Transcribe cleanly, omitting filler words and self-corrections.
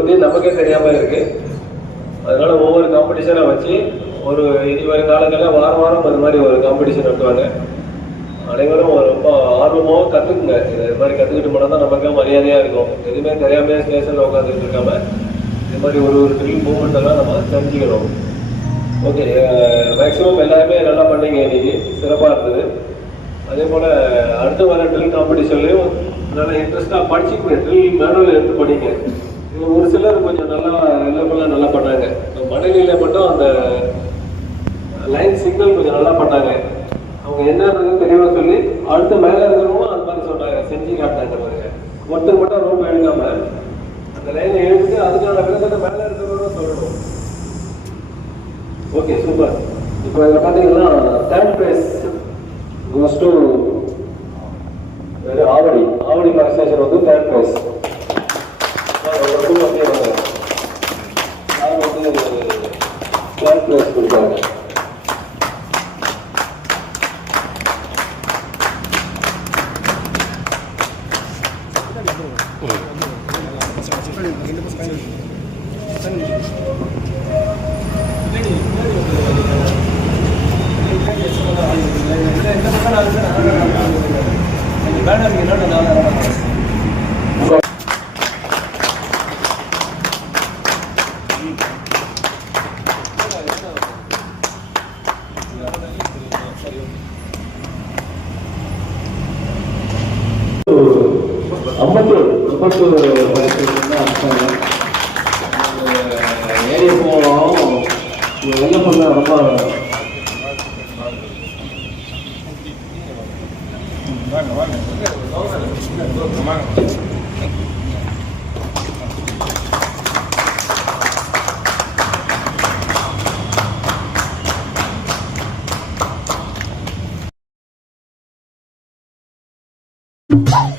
பற்றி நமக்கே தெரியாமல் இருக்குது. அதனால ஒவ்வொரு காம்படிஷனை வச்சு ஒரு இனி வரும் காலங்களில் வாரம் வாரம் அது மாதிரி ஒரு காம்படிஷன் நடத்துவாங்க. அனைவரும் ரொம்ப ஆர்வமாக கற்றுக்குங்க. இது மாதிரி கற்றுக்கிட்டு போனால் தான் நமக்கு மரியாதையாக இருக்கும். எதுவுமே தெரியாமே ஸ்டேஷனில் உட்காந்துட்டு இருக்காம இது மாதிரி ஒரு ட்ரில் மூவ்மெண்ட் எல்லாம் நம்ம தெரிஞ்சுக்கணும். ஓகே, மேக்ஸிமம் எல்லாருமே நல்லா பண்ணீங்க, இன்னைக்கு சிறப்பாக இருந்தது. அதே போல் அடுத்த வர ட்ரில் காம்படிஷன்லையும் நல்லா இன்ட்ரெஸ்டாக படிச்சுக்கங்க. ட்ரில் மேனுவல் எடுத்து படிங்க. ஒரு சிலர் கொஞ்சம் நல்லா லெவலில் நல்லா பண்ணாங்க. மணலியில் மட்டும் அந்த லைன் சிக்னல் கொஞ்சம் நல்லா பண்ணாங்க. அவங்க என்னன்றது தெளிவாக சொல்லி அடுத்த மேலே இருக்கிறவங்களும் அது மாதிரி சொன்னாங்க, செஞ்சு காட்டாங்க பாருங்க. ஒருத்தர் மட்டும் ரொம்ப எழுதாம அந்த லைனை எழுதிட்டு அதுக்கான விளக்கத்தை மேலே இருக்கிறவங்களும் சொல்லணும். Okay, super. இப்போ இதில் பார்த்தீங்கன்னா third prize goes to Avadi fire station வந்து தேர்ட் பிரைஸ். தேர்ட் பிரைஸ் கொடுத்தாங்க. ஏரியா போகலாம் என்ன பண்ண ரொம்ப Bye.